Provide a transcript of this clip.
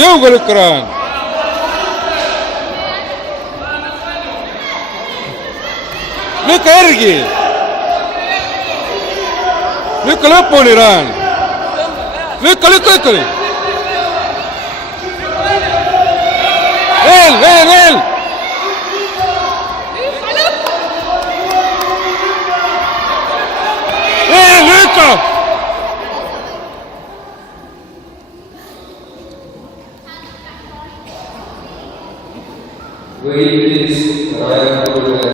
Yugol Kran. Luka Ergi. Luka Loponiran. Luka. El. Luka. Wait, please.